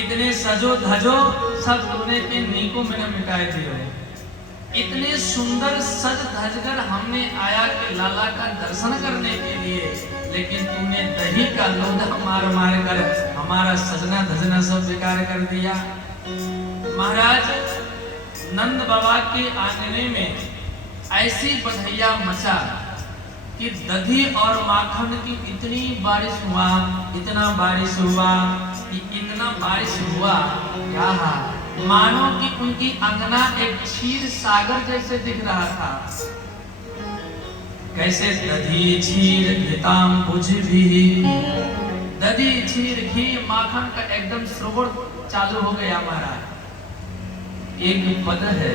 इतने सजो धजो सब तूने के नीको में न मिटाए दियो। इतने सुंदर सज धजकर हमने आया कि लाला का दर्शन करने के लिए, लेकिन तूने दही का लोधा मार मार कर हमारा सजना धजना सब बेकार कर दिया। महाराज नंद बाबा के आंगने में ऐसी बधैया मचा कि दधी और माखन की इतनी बारिश हुआ, इतना बारिश हुआ कि इतना बारिश हुआ क्या मानो कि उनकी अंगना एक क्षीर सागर जैसे दिख रहा था। कैसे दधी क्षीर घिताम बुझ भी, दधी क्षीर घी माखन का एकदम स्रोवर चालू हो गया। महाराज एक पद है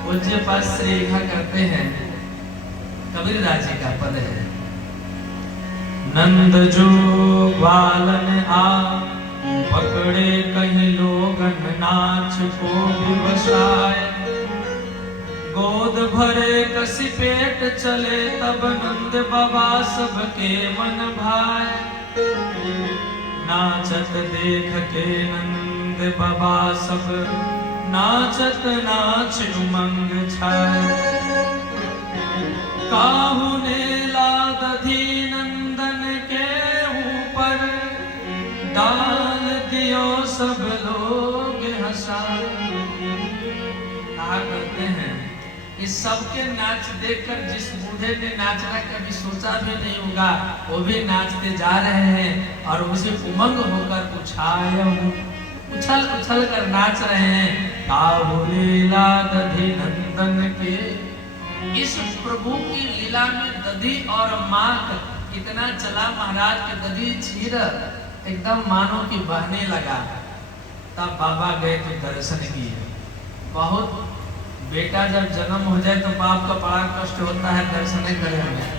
पूज्य पास से लिखा करते हैं, कबीरदास जी का पद है, नंद जो ग्वालन आ पकड़े कहीं लोगन नाच को विवसाए, गोद भरे कसी पेट चले तब नंद बाबा सबके मन भाए, नाचत देख के नंद बाबा सब नाचत नाच उमंग छाए, काहू ने ला दधी नंदन के ऊपर डाल दियो सब लोग हंसाए। कहा करते हैं कि सबके नाच देखकर जिस बूढ़े ने नाचना कभी सोचा भी नहीं होगा, वो भी नाचते जा रहे हैं और उसे उमंग होकर उछल उछल कर नाच रहे हैं। काहू लीला दधी नंदन के, इस प्रभु की लीला में दधी और माख इतना चला महाराज के दधी क्षीर एकदम मानो कि बहने लगा। तब बाबा गए तो दर्शन किए। बहुत बेटा जब जन्म हो जाए तो बाप का बड़ा कष्ट होता है दर्शन करे हमें,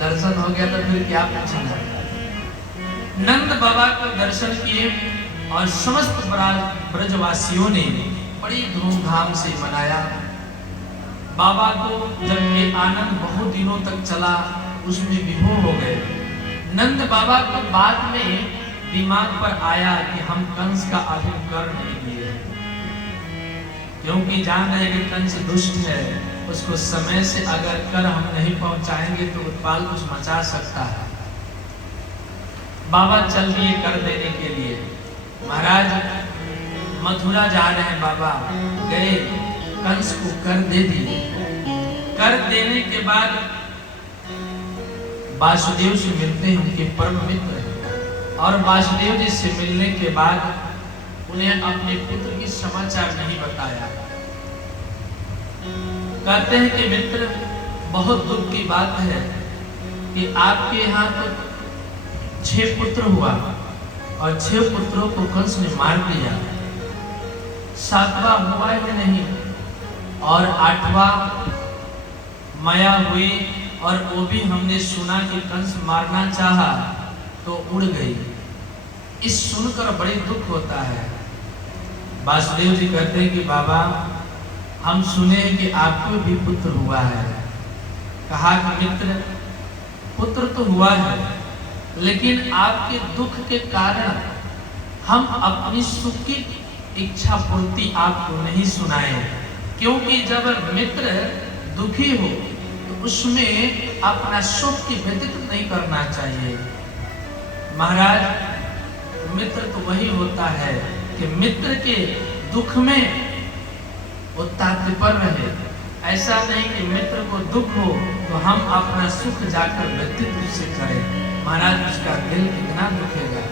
दर्शन हो गया तो फिर क्या पूछना। नंद बाबा को दर्शन किए और समस्त ब्रजवासियों ने बड़ी धूमधाम से मनाया। बाबा को जब ये आनंद बहुत दिनों तक चला उसमें विभोर हो गए। नंद बाबा को बाद में दिमाग पर आया कि हम कंस का अभिनय कर नहीं दिए, क्योंकि जान रहे कि कंस दुष्ट है, उसको समय से अगर कर हम नहीं पहुंचाएंगे तो उत्पाल कुछ मचा सकता है। बाबा चल दिए कर देने के लिए। महाराज मथुरा जा रहे हैं, बाबा गए कंस को कर दे दिए। कर देने के बाद वासुदेव से मिलते हैं, उनके परम मित्र हैं, और वासुदेव जी से मिलने के बाद उन्हें अपने पुत्र की समाचार नहीं बताया। कहते हैं कि मित्र बहुत दुख की बात है कि आपके यहाँ तो 6 पुत्र हुआ और 6 पुत्रों को कंस ने मार दिया, 7वां हुआ ही नहीं और 8वां माया हुई, और वो भी हमने सुना कि कंस मारना चाहा तो उड़ गई। इस सुनकर बड़े दुख होता है। वासुदेव जी कहते हैं कि बाबा हम सुने हैं कि आपको भी पुत्र हुआ है। कहा कि मित्र पुत्र तो हुआ है, लेकिन आपके दुख के कारण हम अपनी सुख की इच्छा पूर्ति आपको नहीं सुनाए, क्योंकि जब मित्र दुखी हो तो उसमें अपना सुख की व्यतीत नहीं करना चाहिए। महाराज मित्र तो वही होता है कि मित्र के दुख में वो तात्पर्य रहे। ऐसा नहीं कि मित्र को दुख हो तो हम अपना सुख जाकर व्यतीत उससे करें। महाराज उसका दिल कितना दुखेगा।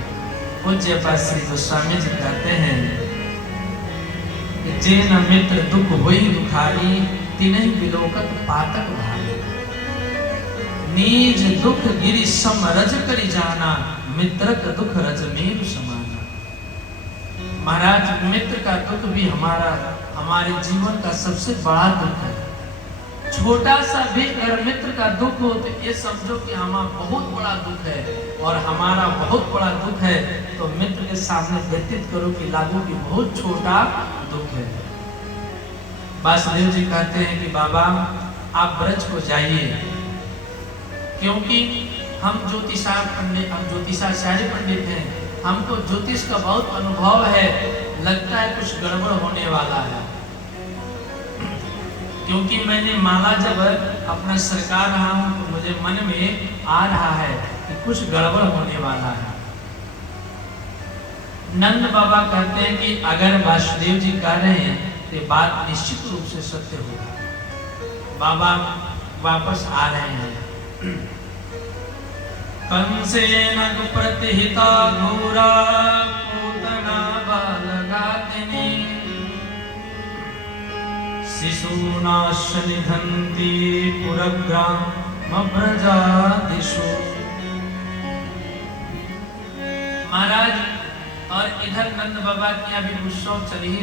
पूज्य पास श्री गोस्वामी जी कहते हैं कि जे न मित्र दुख होई दुखारी, तिन्हि बिलोकत पातक भारी, नीज दुख गिरि सम रज करि जाना, मित्रक दुख रज मेरु समाना। महाराज मित्र का दुख भी हमारे जीवन का सबसे बड़ा दुख है। छोटा सा भी अगर मित्र का दुख हो तो ये समझो कि हमारा बहुत बड़ा दुख है, और हमारा बहुत बड़ा दुख है तो मित्र के सामने व्यतीत करो कि लागू कि बहुत छोटा दुख है। वासुदेव जी कहते हैं कि बाबा आप ब्रज को जाइए, क्योंकि हम ज्योतिषाचार्य पंडित हैं, हमको ज्योतिष का बहुत अनुभव है, लगता है कुछ गड़बड़ होने वाला है। क्योंकि मैंने माला जब अपना सरका रहा हूं तो मुझे मन में आ रहा है कि कुछ गड़बड़ होने वाला है। नंद बाबा कहते हैं कि अगर वासुदेव जी कह रहे हैं तो बात निश्चित रूप से सत्य होगा। बाबा वापस आ रहे हैं। कंसेन प्रतिहिता घोरा पूतना बालगातिनी शिशूनाश निधन्ति पुरग्राम ब्रजादिषु। महाराज और इधर नंद बाबा की अभी उत्सव चल ही